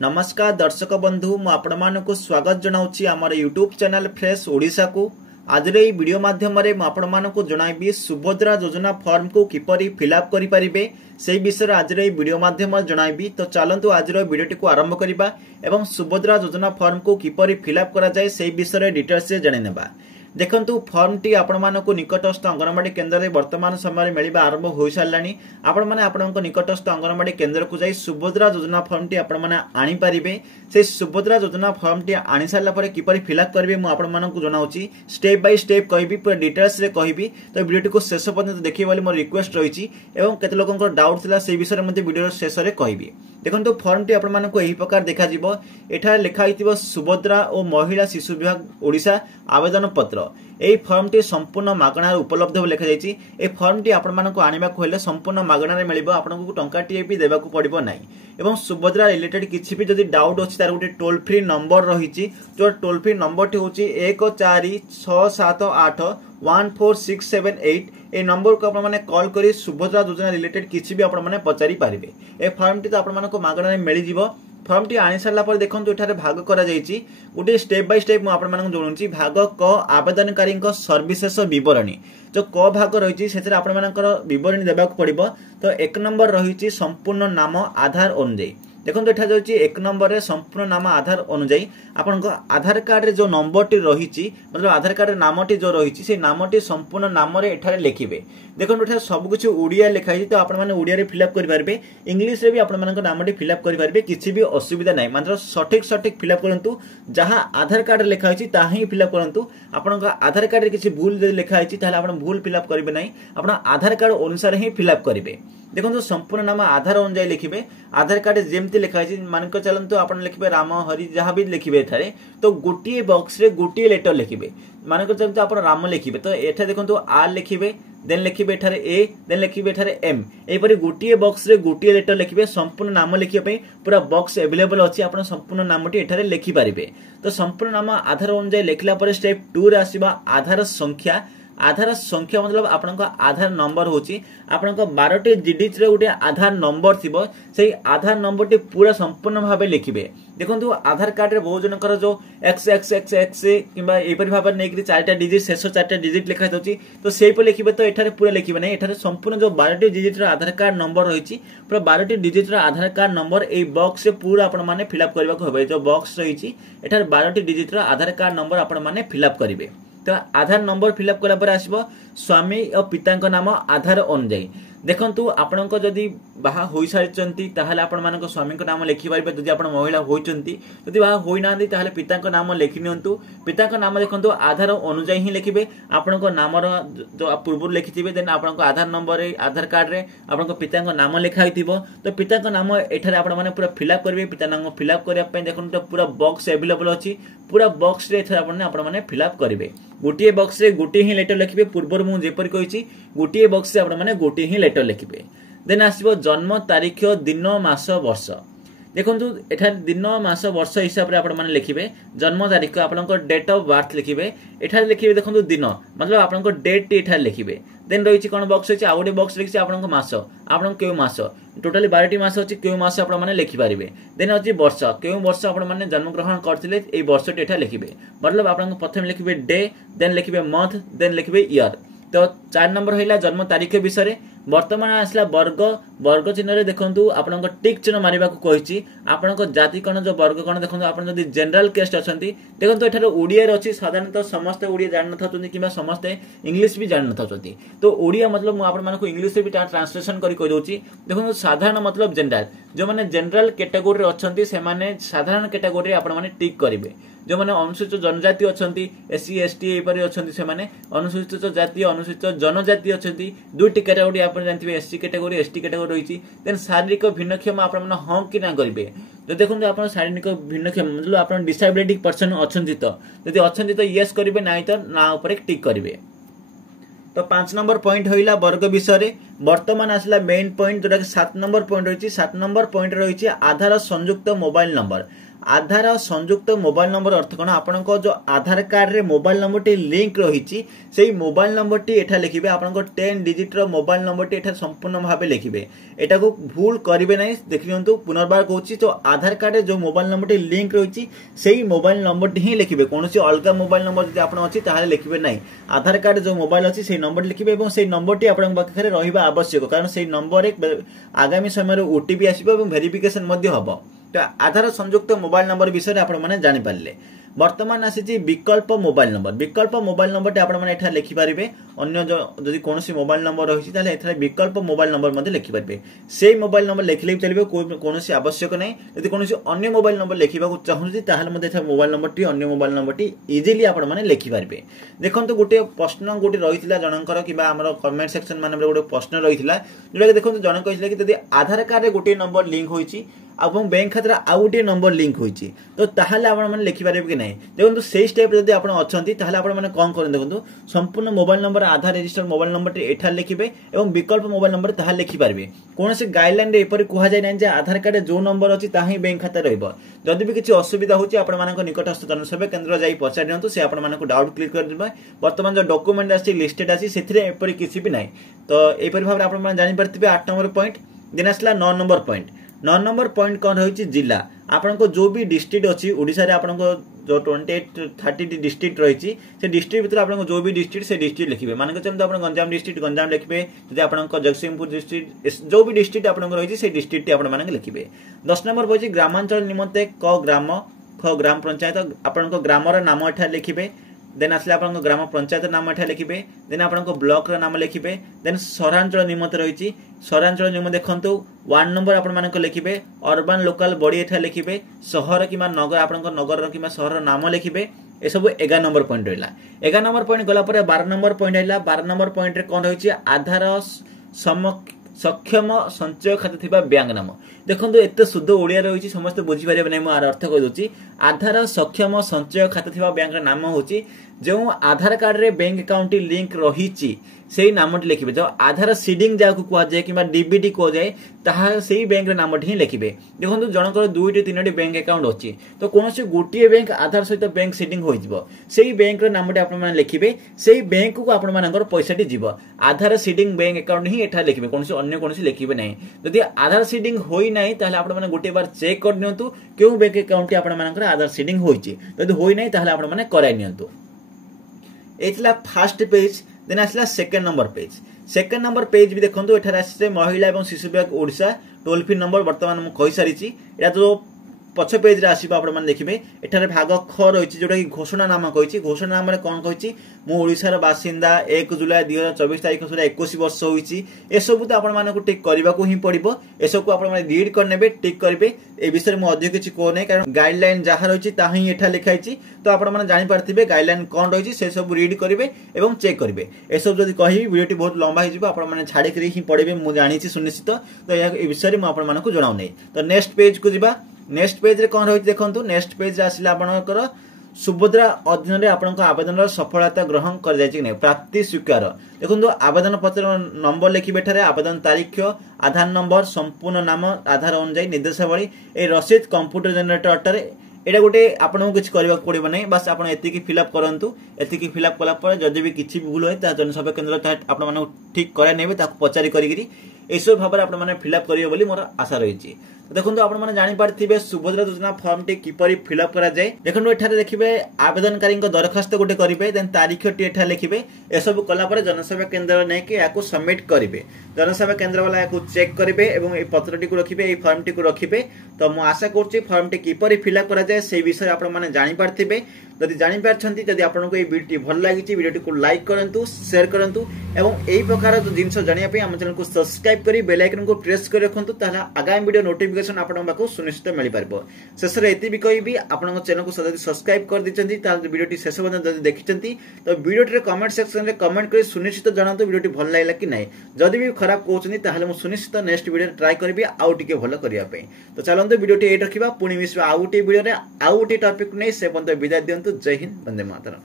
नमस्कार दर्शक बंधु मु आपण मानक स्वागत जनाऊँगी आमर यूट्यूब चैनल फ्रेश ओडिशा को। आज वीडियो माध्यम आपण मानक जनाइबी सुभद्रा योजना फॉर्म को किपरि फिलअप करि परिबे से विषय आज वीडियो माध्यम जनाइबी। तो चलतु आज वीडियोटी को आरंभ करबा एवं सुभद्रा योजना फॉर्म को किपरि फिलअप करा जाय से विषय डिटेल्स से जणैनेबा। देखंतु फॉर्म टी आपण मानक निकटस्थ अंगनवाड़ी केन्द्र में वर्तमान समय मिलवा आरंभ हो सारानी। आपण माने आपणक निकटस्थ अंगनवाड़ी केन्द्र को जाई सुभद्रा योजना फॉर्म टी आपण माने आनी पारिबे। से सुभद्रा योजना फॉर्म टी आनी सारला परे किपरि फिलअप करबे मु आपण मानक जनाउची स्टेप बाय स्टेप कहबी पूरा डिटेल्स रे कहबी। तो वीडियो को शेष पर्यंत देखिए बोली मोर रिक्वेस्ट रही एवं केते लोकंकर डाउट थिला से विषय मध्ये वीडियो शेष रे कहबी। देखंतु फॉर्म टी आपण मानक एही प्रकार देखा जिवो। एठा लिखा हितिबो सुभद्रा और महिला शिशु विभाग ओडिशा आवेदन पत्र। एई फॉर्म टी संपूर्ण मागणार उपलब्ध लिखा जायछि। ए फॉर्म टी आपण मानक आनिबा को हेले संपूर्ण मागणार मिलिबो। आपनको टंका टी भी देबाकू पड़िबो नाही। एवं सुभद्रा रिलेटेड किछि भी जदि डाउट अछि तार गोटे टोल फ्री नंबर रहिछि। जो टोल फ्री नंबर टी होछि 1467814678। ए नंबर को आपण माने कॉल करी सुभद्रा योजना रिलेटेड किछि भी आपण माने पचारि पारिबे। ए फॉर्म टी तो आपण मानक मागणार मिलि जिवो। फॉर्म टी आनी सारा पर देखो एठारे भाग करा जायछि। गोटे स्टेप बाय स्टेप मु आपण मानक जोडुछि। भाग क आवेदनकारी सर्विसेस विवरणी जो क भाग रही से आपण मानकर विवरणी देबाक पड़िबो। तो एक नंबर रही संपूर्ण नाम आधार अनुଯାयी। देखो एठा जाउछि एक नंबर रे संपूर्ण नाम आधार अनुଯାयी आपनको आधार कार्ड रे जो नंबर टी रही मतलब आधार कार्ड रे नामटी जो रही से नामटी संपूर्ण नाम रे एठारे लिखिबे। देखो एठा सब कुछ उड़िया लिखाई तो आपण माने उड़िया रे फिलअप करि पारबे। इंग्लिश रे भी आपण मानक नामटी फिलअप करि पारबे। किछि भी असुविधा नाही। मात्र सठिक फिलअप करंतु। जहां आधार कार्ड रे लिखा होछि ताही फिलअप करंतु। आपनको आधार कार्ड रे किछि भूल जदि लिखा होछि ताले आपण भूल फिलअप करिवे नाही। आपण आधार कार्ड अनुसार ही फिलअप करिवे। देखो संपूर्ण नाम आधार अनुଯାयी लिखिबे। आधार कार्ड जेमती लिखा है मानक चलतु आप लिखिबे राम हरि जहाँ भी लिखिबे एठारे तो गोटे बॉक्स रे गोटे लेटर लिखिबे। मानक चलतु आप राम लिखिबे तो एठा देखंतु आर लिखिबे देन लिखिबे एठारे ए देन लिखिबे एठारे एम। एपरि गोटे बॉक्स रे गोटे लेटर लिखिबे। संपूर्ण नाम लिखिबा पई पूरा बॉक्स अवेलेबल अछि। आपण संपूर्ण नामटी एठारे लिखि पारिबे। तो संपूर्ण नाम आधार अनुଯାयी लिखला पर स्टेप 2 रे आसीबा आधार संख्या। आधार संख्या मतलब आपनका आधार नंबर होची आपनका 12टी डिजिट रे गोटे आधार नंबर थिबो। सेही आधार नंबर टी पूरा संपूर्ण भाबे लिखिबे। देखंतु आधार कार्ड रे बहुत जनकर जो XXXX किबा एपरि भाबे नै कि 4टा डिजिट शेष 4टा डिजिट लिखा होची तो सेही पर लिखिबे। तो एठारे पूरा लिखिबे नै। एठारे संपूर्ण जो 12टी डिजिट रे आधार कार्ड नंबर रहिची पूरा 12टी डिजिट रे आधार कार्ड नंबर ए बॉक्स से पूरा आपण माने फिलअप करबा को होबे। जो बॉक्स रहिची एठारे 12टी डिजिट रे आधार कार्ड नंबर आपण माने फिलअप करिवे। तो आधार नंबर फिलअप कला पर आसीबो स्वामी और पिता नाम आधार अनुଯାयी। देखंतु आपनक जदि बाहा होई सारिचंती ताहाले आपण मानक स्वामी नाम लिखि पारिबे। जदि आपण महिला होइचंती जदि बाहा होई नांदी ताहाले पिता नाम लिखि नियंतु। पिता नाम देखंतु आधार अनुଯାयी ही लिखिबे। आपनक नामर जो पूर्व लिखिथिबे देन आपनक आधार नंबर रे आधार कार्ड रे आपनक पिता नाम लिखा हिथिबो। तो पिता नाम एठारे आपण माने पूरा फिलअप करबे। पिता नाम फिलअप करिया पय देखंतु पूरा बॉक्स अवेलेबल अछि। पूरा बॉक्स रे एठारे आपण माने फिलअप करिवे। गोटे बॉक्स रे गोटे ही लेटर लिखिबे। पूर्व मु जेपर कहिछि गोटे बॉक्स रे आपण माने गोटे ही लेटर लिखिबे। देन आसीबो जन्म तारीख दिन मास वर्ष। देखंतु एठा दिन मास वर्ष हिसाब रे आपण माने लिखिबे। जन्म तारीख आपनक डेट ऑफ बर्थ लिखिबे। एठा लिखिबे देखंतु दिन मतलब आपनक डेट एठा लिखिबे। देन रहिछि कोन बॉक्स अछि आउडे बॉक्स लिखिछि आपनक मास आपन केउ मास टोटली 12टी मास अछि केउ मास आपण माने लिखि पारिबे। देन अछि वर्ष केउ वर्ष आपण माने जन्म ग्रहण करथिले एई वर्षटी एठा लिखिबे। मतलब आपनक प्रथम लिखिबे डे देन लिखिबे मंथ देन लिखिबे ईयर। तो 4 नंबर हइला जन्म तारीख विषय। वर्तमान आसला वर्ग वर्ग चिन्ह रे देखंतु आपनक टिक चिन्ह मारिबा को कहिछि। आपनक जाति कोन जो वर्ग कोन देखंतु आपन जदि जनरल केस्ट अछंती देखंतु एठारे ओडिया रे अछि। साधारणतः समस्त ओडिया जान न थाचंती किबा समस्त इंग्लिश भी जान न थाचंती। तो ओडिया मतलब मु आपन मानको इंग्लिश रे भी ट्रांसलेशन करि कहि दोछि। देखंतु साधारण मतलब जनरल जो माने जनरल कैटेगरी रे अछंती से माने साधारण कैटेगरी रे आपन माने टिक करिवे। जो माने अनुसूचित जनजाति अछंती एससी एसटी एपरि अछंती से माने अनुसूचित जाति अनुसूचित जनजाति अछंती। दुईटी कैटेगरी आपण जानथिबे एससी कैटेगरी एसटी कैटेगरी रहिछि। देन शारीरिक भिन्नक्षम आपण माने हां कि ना करिवे। तो देखंतु आपण शारीरिक भिन्नक्षम मतलब आपण डिसेबिलिटी पर्सन अछंती तो यदि अछंती तो यस करिवे नाही तो ना ऊपर टिक करिवे। तो 5 नंबर पॉइंट होइला वर्ग विषय। बर्तमान आसला मेन पॉइंट जोटा कि 7 नंबर पॉइंट रही 7 नंबर पॉइंट रही आधार संयुक्त मोबाइल नंबर। आधार संयुक्त मोबाइल नंबर अर्थ कौन आपण जो आधार कार्ड रे मोबाइल नंबर टी लिंक रही से मोबाइल नंबर टी एठा लिखिबे आपण 10 डिजिट रो मोबाइल नंबर टी एठा संपूर्ण भाव लिखिबे एटा को भूल करिवे नै। देखि नियंतु पुनर्बार कहूची तो आधार कार्ड रे जो मोबाइल नंबर टी लिंक रही सेही मोबाइल नंबर टी ही लिखिबे कोनोसी अलगा मोबाइल नंबर जदि आपण अछि ताहाले लिखिबे नै। आधार कार्ड जो मोबाइल अछि सेही नंबर लिखिबे एवं सेही नंबर टी आपण पाखरे रहिबा आवश्यक कारण सेही नंबर एक आगामी समय रे ओटीपी आसीबो एवं वेरिफिकेशन मध्ये हबो। तो आधार संयुक्त मोबाइल नंबर विषय आपण माने जानि पारले। वर्तमान आसी विकल्प मोबाइल नंबर। विकल्प मोबाइल नंबर टे आपण माने एठा लिखि पारिबे अन्य जदि कोनोसी मोबाइल नंबर रहिछि ताले एथरा विकल्प मोबाइल नंबर मध्ये लिखि पारिबे। सेही मोबाइल नंबर लिखले चलिबे कोनोसी आवश्यक नै। यदि कोनोसी अन्य मोबाइल नंबर लिखिबा को चाहुछि ताहाले मध्ये एथरा मोबाइल नंबर टी अन्य मोबाइल नंबर टी इजीली आपण माने लिखि पारिबे। देखंतु गोटे प्रश्न गोटे रहिथिला जनकर किबा हमर कमेंट सेक्शन माने गोटे प्रश्न रहिथिला जोटा कि देखंतु जन कहिसला कि यदि आधार कार्ड रे गोटे नंबर लिंक होइछि आपण बैंक खातिर आउ गोटे नंबर लिंक होइछि तो ताहाले आपण माने लिखि पारिबे कि नै। देखंतु सेही स्टेप जदि आपण अछंती ताहाले आपण माने कोन करन देखंतु संपूर्ण मोबाइल नंबर आधार रजिस्टर मोबाइल नंबर टी एठा लिखिबे एवं विकल्प मोबाइल नंबर ताहा लिखि पारिबे। कोनोसी गाइडलाइन रे एपरि कुहा जाय नै जे आधार कार्ड जो नंबर अछि ताही बैंक खाता रहइबो। जदि भी किछि असुविधा होछि आपण मानक निकटस्थ जनसेवा केंद्र जाई पचार दियंतु से आपण मानक डाउट क्लियर कर दिबा। वर्तमान जो डॉक्यूमेंट आछि लिस्टेड आछि सेथिरे एपरि किछि भी नै। तो एपरि भाबरे आपण माने जानि परथिबे 8 नंबर पॉइंट दिन आसला 9 नंबर पॉइंट। 9 नंबर पॉइंट कौन रही जिला आपण को जो भी डिस्ट्रिक्ट अच्छी ओडिशा रे आपण को जो 28-30 डिस्ट्रिक्ट रही से डिस्ट्रिक्ट भीतर आपण को जो भी डिस्ट्रिक्ट से डिस्ट्रिक्ट लिखिबे। मान के चलते आपण गंजाम डिस्ट्रिक्ट गंजाम लिखिबे जदि आपण को जगतसिंहपुर डिस्ट्रिक्ट जो भी डिस्ट्रिक्ट आपण को रही से डिस्ट्रिक्ट आपण माने लिखिबे। 10 नंबर पछि ग्रामांचल निमंते क ग्राम ख ग्राम पंचायत आपण को ग्रामर नाम एठा लिखिबे। देन आसले आपण ग्राम पंचायत नाम एठा लिखिबे। देन आपण ब्लॉक रा नाम लिखिबे। देन सहरांचल निमंते रही सहरांचल निमंते देखंतु 1 नंबर आपण मानक लिखिबे। अर्बन लोकल बॉडी एठा लिखिबे। शहर किमा नगर आपण नगर किमा शहर नाम लिखिबे। ए सब 11 नंबर पॉइंट रहला। 11 नंबर पॉइंट गला परे 12 नंबर पॉइंट आइला। 12 नंबर पॉइंट रे कोन रही आधार सक्षम संचय खाते थिबा बैंक नाम। देखंतु एते शुद्ध ओडिया रही समस्त बुझी पारे नै। मो आर अर्थ कहि दोची आधार सक्षम संचय खाते थिबा बैंक रा नाम होची जो आधार कार्ड रे बैंक अकाउंट लिंक रही से नाम लिखिबे। जो आधार सीडिंग जाकु कुआ जाय किबा डीबीटी को जाय ताहा सेही बैंक रे नाम ही लिखिबे। देखंतु जनकर 2-3 बैंक अकाउंट अछि तो कोनोसी गोटिए बैंक आधार सहित बैंक सीडिंग होई जिवो सेही बैंक रे नामटी आपण माने लिखिबे। सेही बैंक को आपण मानकर पैसाटी जिवो आधार सीडिंग बैंक अकाउंट ही एठा लिखिबे कोनोसी अन्य कोनोसी लिखिबे नै। जदि आधार सीडिंग होई नै ताहले आपण माने गोटे बार चेक कर नियंतु केउ बैंक अकाउंट आपण मानकर आधार सीडिंग होईची। जदि होई नै ताहले आपण माने कराय नियंतु। एथला फर्स्ट पेज देन आसला second number page. Second number page भी देखंतु एठार आसे महिला एवं शिशु विभाग ओडिशा टोल फ्री नंबर वर्तमान मु कहि सारिची। एटा तो पछ पेज रे आसीबा आपण माने देखिबे। एठारे भाग ख रहिची जोटा कि घोषणा नाम कहिची। घोषणा नाम रे कोन कहिची मु ओडिसा रा बासिंदा 1 जुलाई 2024 तारिख सुधा 21 वर्ष होईची। ए सब तो आपण माने को टिक करबा को ही पड़िबो। ए सब को आपण माने रीड कर नेबे टिक करबे। ए विषय मु अधिक किछि को नै कारण गाइडलाइन जहा रहिची ताही एठा लिखाइची तो आपण माने जानि पारथिबे गाइडलाइन कोन रहिची से सब रीड करबे एवं चेक करबे। ए सब जदी कहि वीडियोटी बहुत लंबा हि जिवो आपण माने छाडी करी ही पड़िबे मु जानिछि सुनिश्चित। तो ए विषय मु आपण माने को जणाउ नै। तो नेक्स्ट पेज को जिबा। नेक्स्ट पेज रे कोन रहित देखंतु। नेक्स्ट पेज रे आसिला आपनकर सुभद्रा अधीन रे आपनकर आवेदन सफलता ग्रहण कर जायछि नै प्राप्ति स्वीकार। देखंतु आवेदन पत्र नंबर लिखिबे ठारे आवेदन तारीख आधार नंबर संपूर्ण नाम आधार अनुसार निर्देशावली ए रसीद कंप्यूटर जनरेटर अटरे एटा गोटे आपन किछ करबा पड़िबो नै। बस आपन एतिकी फिलअप करंतु। एतिकी फिलअप कला पर जदि भी किछि भूल होय ता जनसेवा केंद्र ता आपन माने ठीक करे नेबे ताको पचारी करिगिरी एसो भाबरे आपन माने फिलअप करियो बोली मोर आशा रहिछि। देखंतु आपण माने जानि पारथिबे सुभद्रा योजना फॉर्म टी किपरि फिलअप करा जाय। देखंतु एठारे देखिबे आवेदनकारी को दरखास्त गोटे करिवे देन तारीख टी एठा लिखिबे। ए सब कला पर जनसेवा केंद्र नै के याको सबमिट करिवे। जनसेवा केंद्र वाला याको चेक करिवे एवं ए पत्रटी को रखिबे ए फॉर्म टी को रखिबे। तो मु आशा करछि फॉर्म टी किपरि फिलअप करा जाय से विषय आपण माने जानि पारथिबे। जदि जानि पारछंती जदि आपनको ए वीडियोटी भल लागिछि वीडियोटी को लाइक करंतु शेयर करंतु एवं एई प्रकार जो जिंस जानिया पे हम चैनल को सब्सक्राइब करी बेल आइकन को प्रेस कर रखंतु ताहा आगामी वीडियो नोटिफिकेशन आपण बाको सुनिश्चित मिल पारबो। शेष रे एति भी कहबी आपण चैनल को जदि सब्सक्राइब कर दिचंती ता वीडियोटी शेष पर्यंत जदि देखिचंती तो वीडियोटी रे कमेंट सेक्शन रे कमेंट करी सुनिश्चित जणांतु वीडियोटी भल लागला कि नै। जदि भी खराब कहउछनी ताहाले मु सुनिश्चित नेक्स्ट वीडियो ट्राई करबी आउ टिके भलो करिया पे। तो चलंतु वीडियोटी एट रखिबा पुनी मिसबा आउ टी वीडियो रे आउ टी टॉपिक नै से पर्यंत विदाय दियंतु। जय हिंद वंदे मातरम।